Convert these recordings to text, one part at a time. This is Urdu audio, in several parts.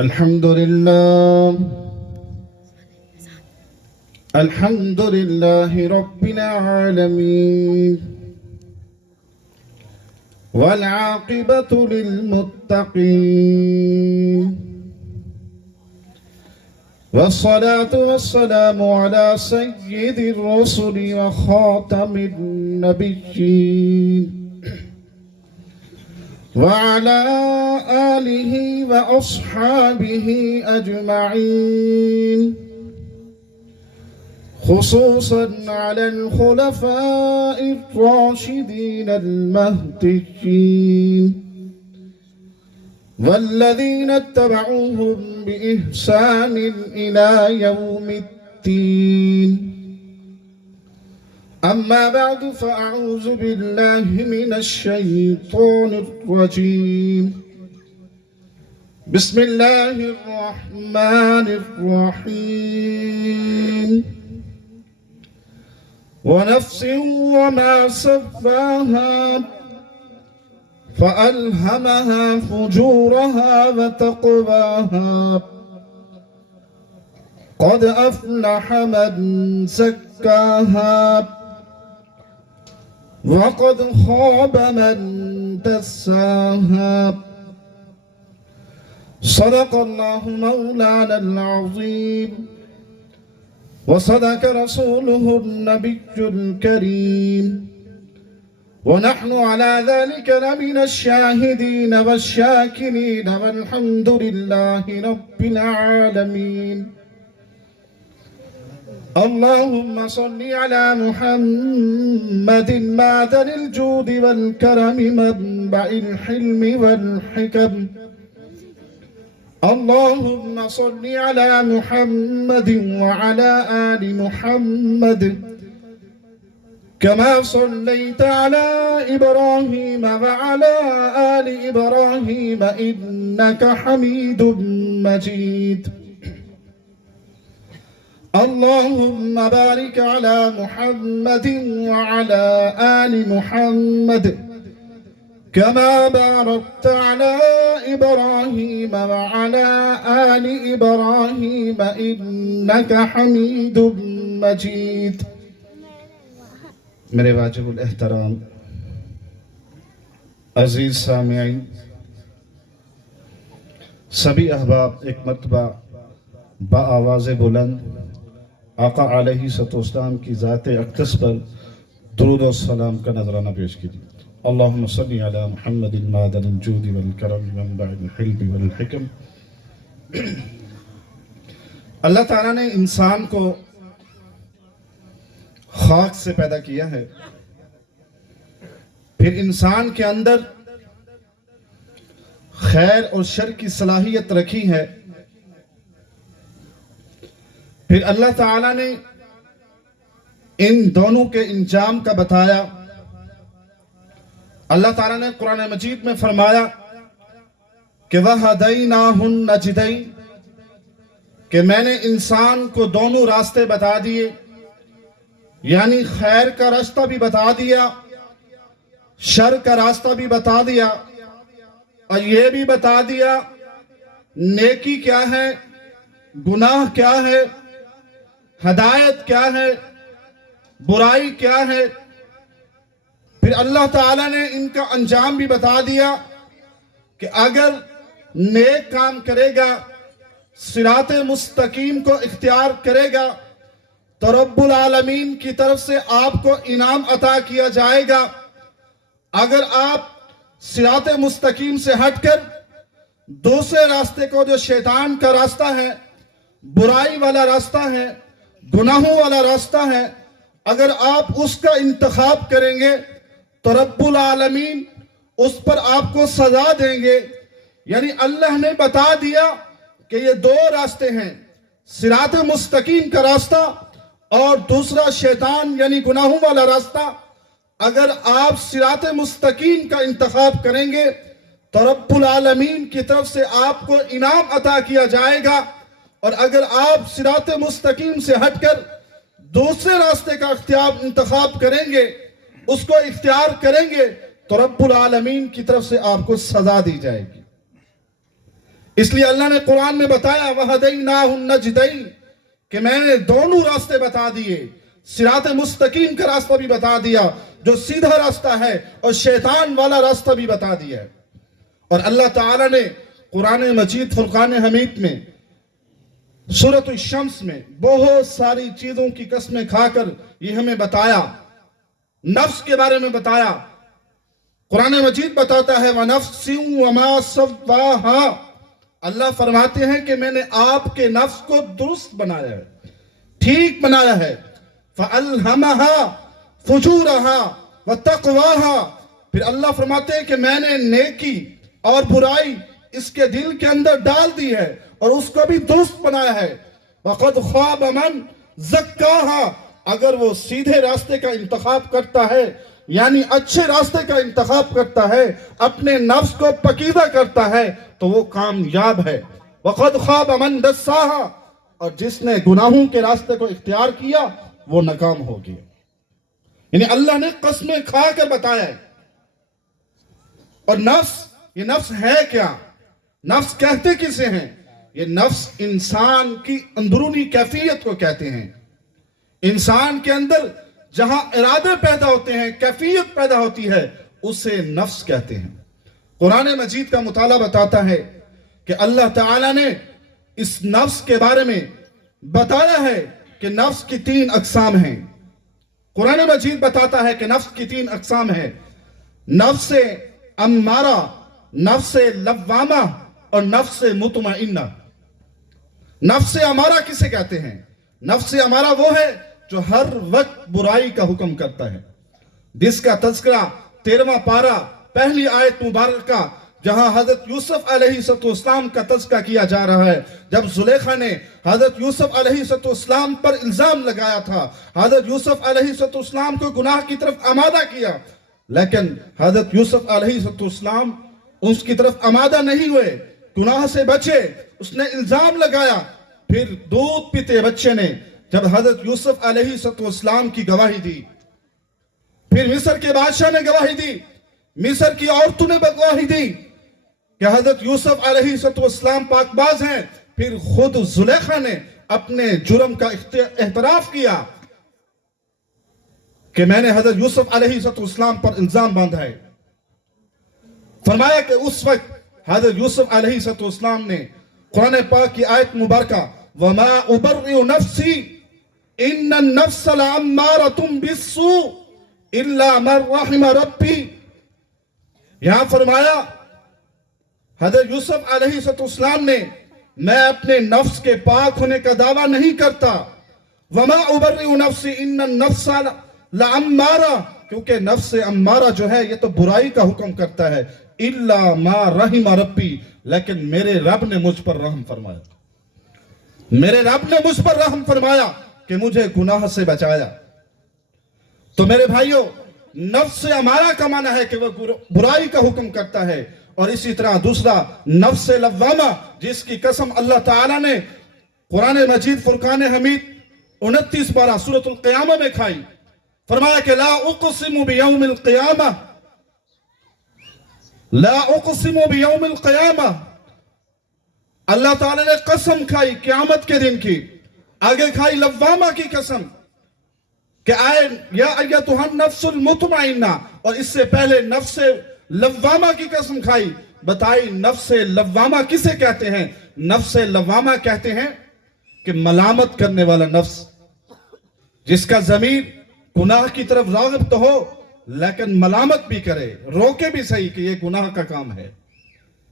الحمد لله الحمد لله رب العالمين والعاقبة للمتقين والصلاة والسلام على سيد الرسل وخاتم النبيين وعلى آله وأصحابه أجمعين، خصوصا على الخلفاء الراشدين المهديين والذين اتبعوهم بإحسان إلى يوم الدين. أما بعد، فأعوذ بالله من الشيطان الرجيم. بسم الله الرحمن الرحيم. ونفس وما سواها فألهمها فجورها وتقواها، قد أفلح من زكاها وقد خاب من دساها. صدق الله مولانا العظيم وصدق رسوله النبي الكريم، ونحن على ذلك لمن الشاهدين والشاكرين، والحمد لله رب العالمين. اللهم صل على محمد معدن الجود والكرم منبع الحلم والحكم. اللهم صل على محمد وعلى آل محمد كما صليت على إبراهيم وعلى آل إبراهيم إنك حميد مجيد. اللهم بارك على محمد وعلى آل محمد كما باركت على إبراهيم وعلى آل إبراهيم إنك حميد مجيد. میرے واجب الاحترام عزیز سامعین، سبھی احباب، ایک مرتبہ بآواز بلند آقا علیہ السلام کی ذات اقدس پر درود و سلام کا نذرانہ پیش کیجیے. اللہم صلی علی محمد معدن الجود والکرم منبع الحلم والحکم. اللہ تعالیٰ نے انسان کو خاک سے پیدا کیا ہے، پھر انسان کے اندر خیر اور شر کی صلاحیت رکھی ہے. پھر اللہ تعالیٰ نے ان دونوں کے انجام کا بتایا. اللہ تعالیٰ نے قرآن مجید میں فرمایا کہ وَهَدَيْنَاهُ النَّجْدَيْنِ، کہ میں نے انسان کو دونوں راستے بتا دیے، یعنی خیر کا راستہ بھی بتا دیا، شر کا راستہ بھی بتا دیا، اور یہ بھی بتا دیا نیکی کیا ہے، گناہ کیا ہے، ہدایت کیا ہے، برائی کیا ہے. پھر اللہ تعالیٰ نے ان کا انجام بھی بتا دیا کہ اگر نیک کام کرے گا، صراط مستقیم کو اختیار کرے گا تو رب العالمین کی طرف سے آپ کو انعام عطا کیا جائے گا. اگر آپ صراط مستقیم سے ہٹ کر دوسرے راستے کو، جو شیطان کا راستہ ہے، برائی والا راستہ ہے، گناہوں والا راستہ ہے، اگر آپ اس کا انتخاب کریں گے تو رب العالمین اس پر آپ کو سزا دیں گے. یعنی اللہ نے بتا دیا کہ یہ دو راستے ہیں، صراط مستقیم کا راستہ اور دوسرا شیطان یعنی گناہوں والا راستہ. اگر آپ صراط مستقیم کا انتخاب کریں گے تو رب العالمین کی طرف سے آپ کو انعام عطا کیا جائے گا، اور اگر آپ صراط مستقیم سے ہٹ کر دوسرے راستے کا انتخاب کریں گے، اس کو اختیار کریں گے، تو رب العالمین کی طرف سے آپ کو سزا دی جائے گی. اس لیے اللہ نے قرآن میں بتایا وَهَدَيْنَاهُ النَّجْدَيْنِ کہ میں نے دونوں راستے بتا دیے، صراط مستقیم کا راستہ بھی بتا دیا جو سیدھا راستہ ہے، اور شیطان والا راستہ بھی بتا دیا ہے۔ اور اللہ تعالیٰ نے قرآن مجید فرقان حمید میں سورۃ الشمس میں بہت ساری چیزوں کی قسمیں کھا کر یہ ہمیں بتایا، نفس کے بارے میں بتایا۔ قرآن مجید بتاتا ہے وَنَفْسٍ وَمَا سَوَّاهَا، اللہ فرماتے ہیں کہ میں نے آپ کے نفس کو درست بنایا ہے، ٹھیک بنایا ہے۔ فَأَلْهَمَهَا فُجُورَهَا وَتَقْوَاهَا، پھر اللہ فرماتے ہیں کہ میں نے نیکی اور برائی اس کے دل کے اندر ڈال دی ہے اور اس کو بھی درست بنایا ہے۔ وَقَدْ خَابَ مَنْ زَكَّاهَا، اگر وہ سیدھے راستے کا انتخاب کرتا ہے، یعنی اچھے راستے کا انتخاب کرتا ہے، اپنے نفس کو پاکیزہ کرتا ہے، تو وہ کامیاب ہے۔ وَقَدْ خَابَ مَنْ دَسَّاهَا، اور جس نے گناہوں کے راستے کو اختیار کیا وہ ناکام ہو گیا۔ یعنی اللہ نے قسمیں کھا کر بتایا ہے۔ اور نفس، یہ نفس ہے کیا؟ نفس کہتے کسے ہیں؟ یہ نفس انسان کی اندرونی کیفیت کو کہتے ہیں۔ انسان کے اندر جہاں ارادے پیدا ہوتے ہیں، کیفیت پیدا ہوتی ہے، اسے نفس کہتے ہیں۔ قرآن مجید کا مطالعہ بتاتا ہے کہ اللہ تعالیٰ نے اس نفس کے بارے میں بتایا ہے کہ نفس کی 3 اقسام ہیں۔ قرآن مجید بتاتا ہے کہ نفس کی 3 اقسام ہیں، نفس امارہ، نفس لوامہ اور نفس مطمئنہ۔ نفس امارہ کسے کہتے ہیں؟ نفس امارہ وہ ہے جو ہر وقت برائی کا حکم کرتا ہے، جس کا تذکرہ 13واں پارہ پہلی آیت مبارکہ، جہاں حضرت یوسف علیہ السلام کا تذکرہ کیا جا رہا ہے۔ جب زلیخا نے حضرت یوسف علیہ السلام پر الزام لگایا تھا، حضرت یوسف علیہ السلام کو گناہ کی طرف آمادہ کیا، لیکن حضرت یوسف علیہ السلام اس کی طرف آمادہ نہیں ہوئے، گناہ سے بچے، اس نے الزام لگایا۔ پھر دودھ پیتے بچے نے جب حضرت یوسف علیہ السلام کی گواہی دی، پھر مصر کے بادشاہ نے گواہی دی، مصر کی عورتوں نے گواہی دی کہ حضرت یوسف علیہ السلام پاک باز ہیں، پھر خود زلیخا نے اپنے جرم کا اعتراف کیا کہ میں نے حضرت یوسف علیہ السلام پر الزام باندھا ہے۔ فرمایا کہ اس وقت حضرت یوسف علیہ السلام نے قرآن پاک کی آیت مبارکہ وَمَا أُبَرِّئُ نَفْسِي إِنَّ النَّفْسَ لَعَمَّارَةٌ بِالسُّوءِ إِلَّا مَن رَحِمَ رَبِّي، یہاں فرمایا حضرت یوسف علیہ السلام نے میں اپنے نفس کے پاک ہونے کا دعویٰ نہیں کرتا، وَمَا أُبَرِّئُ نَفْسِي إِنَّ النَّفْسَ لَعَمَّارَةٌ، کیونکہ نفس امارہ جو ہے یہ تو برائی کا حکم کرتا ہے، إِلَّا مَا رَحِمَ رَبِّي، لیکن میرے رب نے مجھ پر رحم فرمایا، میرے رب نے مجھ پر رحم فرمایا کہ مجھے گناہ سے بچایا۔ تو میرے بھائیوں، نفس امارہ کا معنی ہے کہ وہ برائی کا حکم کرتا ہے، اور اسی طرح دوسرا نفس لوامہ، جس کی قسم اللہ تعالیٰ نے قرآن مجید فرقان حمید 29 پارہ سورۃ القیامہ میں کھائی۔ فرمایا کہ لا اقسم بیوم القیامہ، لا اقسم بیوم القیامہ، اللہ تعالیٰ نے قسم کھائی قیامت کے دن کی، آگے کھائی لوامہ کی قسم کہ آئے یا ایتھا النفس المطمئنہ، اور اس سے پہلے نفس لوامہ کی قسم کھائی، بتائی نفس لوامہ کسے کہتے ہیں؟ نفس لوامہ کہتے ہیں کہ ملامت کرنے والا نفس، جس کا ضمیر گناہ کی طرف راغب تو ہو لیکن ملامت بھی کرے، روکے بھی صحیح کہ یہ گناہ کا کام ہے،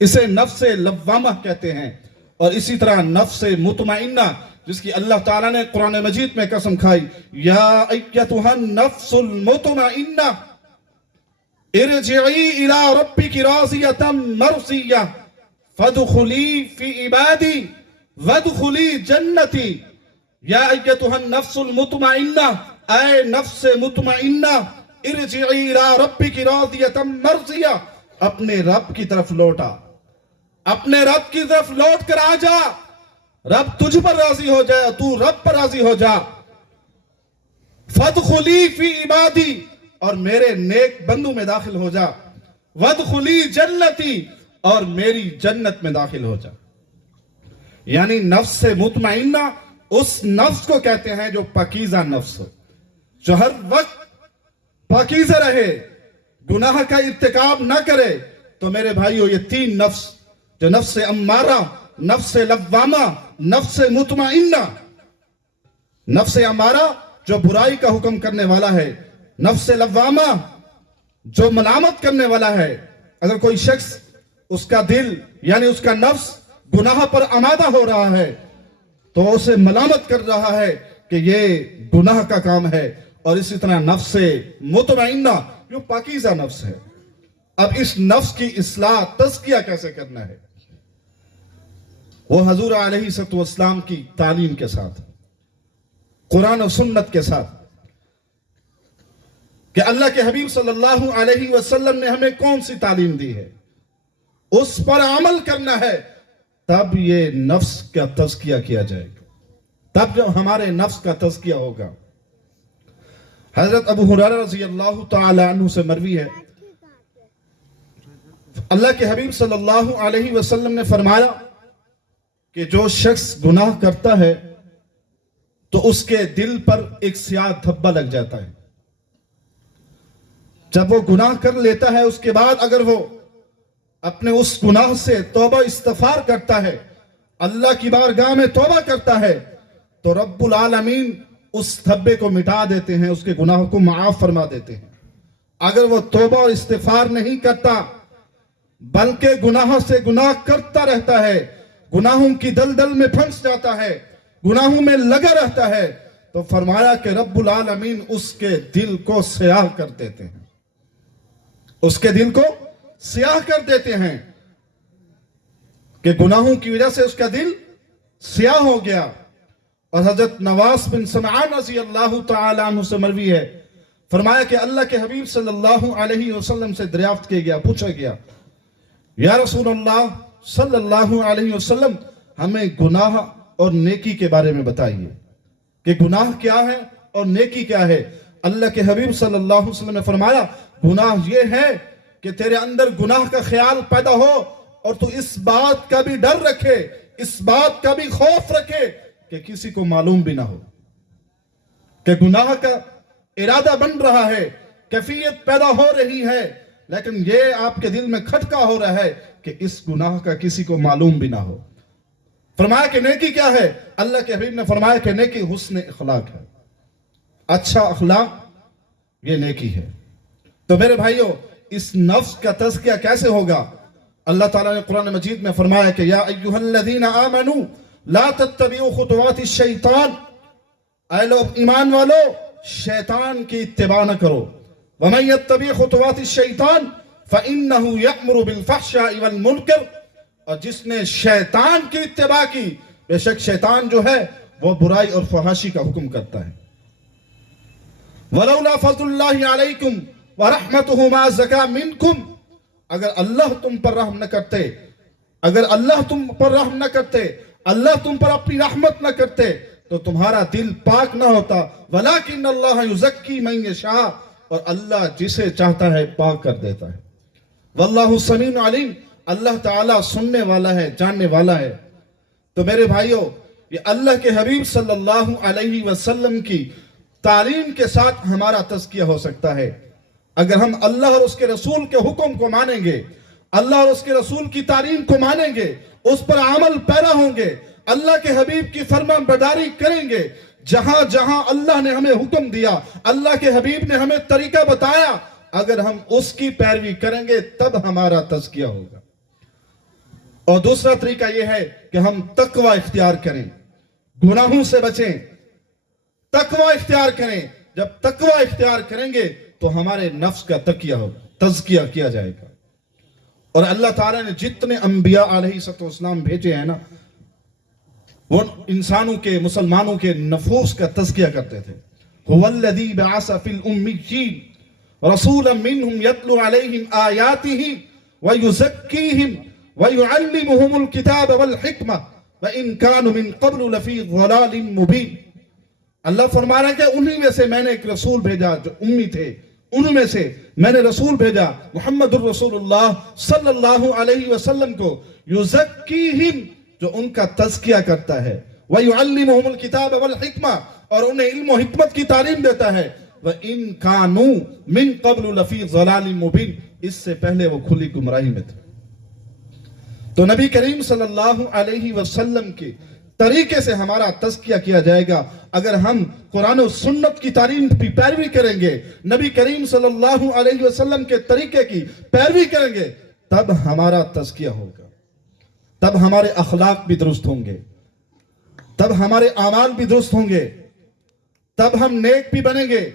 اسے نفس لوامہ کہتے ہیں۔ اور اسی طرح نفس مطمئنہ، جس کی اللہ تعالیٰ نے قرآن مجید میں قسم کھائی یا ایتھا النفس المطمئنہ ارجعی الی ربک راضیۃ مرضیہ فادخلی فی عبادی وادخلی جنتی، یا ایتھا النفس المطمئنہ، اے نفس مطمئنہ، ارجعی الی ربک راضیۃ مرضیہ، اپنے رب کی طرف لوٹا، اپنے رب کی طرف لوٹ کر آ جا، رب تجھ پر راضی ہو جائے، تو رب پر راضی ہو جا۔ فادخلی فی عبادی، اور میرے نیک بندوں میں داخل ہو جا، وادخلی جنتی، اور میری جنت میں داخل ہو جا۔ یعنی نفس مطمئنہ اس نفس کو کہتے ہیں جو پاکیزہ نفس ہو، جو ہر وقت پاکیزہ رہے، گناہ کا ارتکاب نہ کرے۔ تو میرے بھائیو یہ تین نفس، جو نفس امارہ، نفس لوامہ، نفس مطمئنہ۔ نفس امارہ جو برائی کا حکم کرنے والا ہے، نفس لوامہ جو ملامت کرنے والا ہے۔ اگر کوئی شخص، اس کا دل یعنی اس کا نفس گناہ پر آمادہ ہو رہا ہے تو اسے ملامت کر رہا ہے کہ یہ گناہ کا کام ہے، اور اسی طرح نفس مطمئنہ جو پاکیزہ نفس ہے۔ اب اس نفس کی اصلاح، تزکیہ کیسے کرنا ہے؟ وہ حضور علیہ الصلوۃ والسلام کی تعلیم کے ساتھ، قرآن و سنت کے ساتھ، کہ اللہ کے حبیب صلی اللہ علیہ وسلم نے ہمیں کون سی تعلیم دی ہے، اس پر عمل کرنا ہے، تب یہ نفس کا تزکیہ کیا جائے گا، تب جب ہمارے نفس کا تزکیہ ہوگا۔ حضرت ابو ہریرہ رضی اللہ تعالی عنہ سے مروی ہے، اللہ کے حبیب صلی اللہ علیہ وسلم نے فرمایا کہ جو شخص گناہ کرتا ہے تو اس کے دل پر ایک سیاہ دھبا لگ جاتا ہے۔ جب وہ گناہ کر لیتا ہے، اس کے بعد اگر وہ اپنے اس گناہ سے توبہ استغفار کرتا ہے، اللہ کی بارگاہ میں توبہ کرتا ہے، تو رب العالمین اس دھبے کو مٹا دیتے ہیں، اس کے گناہوں کو معاف فرما دیتے ہیں۔ اگر وہ توبہ اور استغفار نہیں کرتا بلکہ گناہ سے گناہ کرتا رہتا ہے، گناہوں کی دلدل میں پھنس جاتا ہے، گناہوں میں لگا رہتا ہے، تو فرمایا کہ رب العالمین اس کے دل کو سیاہ کر دیتے ہیں، اس کے دل کو سیاہ کر دیتے ہیں، کہ گناہوں کی وجہ سے اس کا دل سیاہ ہو گیا۔ اور حضرت نواس بن سمعان رضی اللہ تعالی عنہ سے مروی ہے، فرمایا کہ اللہ کے حبیب صلی اللہ علیہ وسلم سے دریافت کیا گیا، پوچھا گیا، یا رسول اللہ صلی اللہ علیہ وسلم، ہمیں گناہ اور نیکی کے بارے میں بتائیے کہ گناہ کیا ہے اور نیکی کیا ہے۔ اللہ کے حبیب صلی اللہ علیہ وسلم نے فرمایا، گناہ یہ ہے کہ تیرے اندر گناہ کا خیال پیدا ہو اور تو اس بات کا بھی ڈر رکھے، اس بات کا بھی خوف رکھے کہ کسی کو معلوم بھی نہ ہو کہ گناہ کا ارادہ بن رہا ہے، کیفیت پیدا ہو رہی ہے، لیکن یہ آپ کے دل میں کھٹکا ہو رہا ہے کہ اس گناہ کا کسی کو معلوم بھی نہ ہو۔ فرمایا کہ نیکی کیا ہے؟ اللہ کے حبیب نے فرمایا کہ نیکی حسن اخلاق ہے، اچھا اخلاق یہ نیکی ہے۔ تو میرے بھائیو، اس نفس کا تزکیہ کیسے ہوگا؟ اللہ تعالیٰ نے قرآن مجید میں فرمایا کہ یا ایہا الذین آمنوا لا تتبعوا خطوات الشیطان، اے لوگ ایمان والو شیطان کی اتباع نہ کرو، ومن یتبع خطوات الشیطان فإنہ یأمر بالفحشاء والمنکر، اور جس نے شیطان کی اتباع کی، بے شک شیطان جو ہے وہ برائی اور فحاشی کا حکم کرتا ہے۔ ولولا فضل اللہ علیکم ورحمتہ ما زکا منکم، اگر اللہ تم پر رحم نہ کرتے، اگر اللہ تم پر رحم نہ کرتے، اللہ تم پر اپنی رحمت نہ کرتے، تو تمہارا دل پاک نہ ہوتا۔ ولیکن اللہ یزکی من یشاء، اور اللہ جسے چاہتا ہے پاک کر دیتا ہے۔ واللہ سمیع علیم، اللہ تعالیٰ سننے والا ہے، جاننے والا ہے۔ تو میرے بھائیو، یہ اللہ کے حبیب صلی اللہ علیہ وسلم کی تعلیم کے ساتھ ہمارا تزکیہ ہو سکتا ہے۔ اگر ہم اللہ اور اس کے رسول کے حکم کو مانیں گے، اللہ اور اس کے رسول کی تعلیم کو مانیں گے، اس پر عمل پیرا ہوں گے، اللہ کے حبیب کی فرمان برداری کریں گے، جہاں جہاں اللہ نے ہمیں حکم دیا، اللہ کے حبیب نے ہمیں طریقہ بتایا، اگر ہم اس کی پیروی کریں گے تب ہمارا تزکیہ ہوگا۔ اور دوسرا طریقہ یہ ہے کہ ہم تقوی اختیار کریں، گناہوں سے بچیں، تقوی اختیار کریں۔ جب تقوی اختیار کریں گے تو ہمارے نفس کا تزکیہ کیا جائے گا۔ اور اللہ تعالیٰ نے جتنے انبیاء علیہ السلام بھیجے ہیں نا، وہ انسانوں کے، مسلمانوں کے نفوس کا تزکیہ کرتے تھے۔ هو الذی بعث فی الأمیین رسولا منہم یتلو علیہم آیاتہ ویزکیہم ویعلمہم الکتاب والحکمہ وإن كانوا من قبل لفی ضلال مبین۔ اللہ فرما رہا ہے کہ انہی میں سے میں نے ایک رسول بھیجا جو امی تھے، انہی میں سے میں نے رسول بھیجا محمد الرسول اللہ صلی اللہ علیہ وسلم کو، یزکیہم، جو ان کا تزکیہ کرتا ہے، وَيُعَلِّمُهُمُ الْكِتَابَ وَالْحِكْمَةَ، اور انہیں علم و حکمت کی تعلیم دیتا ہے، وَإِن كَانُوا مِن قَبْلُ لَفِي ضَلَالٍ مُبِينٍ، اس سے پہلے وہ کھلی گمراہی میں تھے۔ تو نبی کریم صلی اللہ علیہ وسلم کے طریقے سے ہمارا تزکیہ کیا جائے گا۔ اگر ہم قرآن و سنت کی تعلیم کی پیروی کریں گے، نبی کریم صلی اللہ علیہ وسلم کے طریقے کی پیروی کریں گے، تب ہمارا تزکیہ ہوگا، تب ہمارے اخلاق بھی درست ہوں گے، تب ہمارے اعمال بھی درست ہوں گے، تب ہم نیک بھی بنیں گے،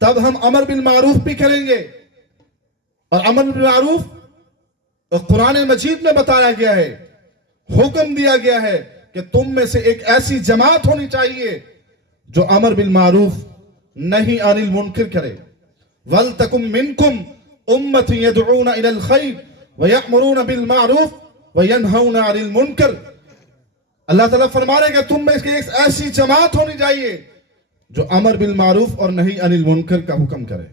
تب ہم امر بالمعروف بھی کریں گے۔ اور امر بالمعروف قرآن مجید میں بتایا گیا ہے، حکم دیا گیا ہے کہ تم میں سے ایک ایسی جماعت ہونی چاہیے جو امر بالمعروف نہی عن المنکر کرے۔ وَلْتَكُمْ مِنْكُمْ أُمَّةٌ يَدْعُونَ إِلَى الْخَيْرِ وَيَأْمُرُونَ بِالْمَعْرُوفِ وَيَنْهَوْنَ عَنِ الْمُنْكَرِ۔ اللہ تعالیٰ فرما رہے کہ تم میں سے ایک ایسی جماعت ہونی چاہیے جو امر بالمعروف اور نہی عن المنکر کا حکم کرے۔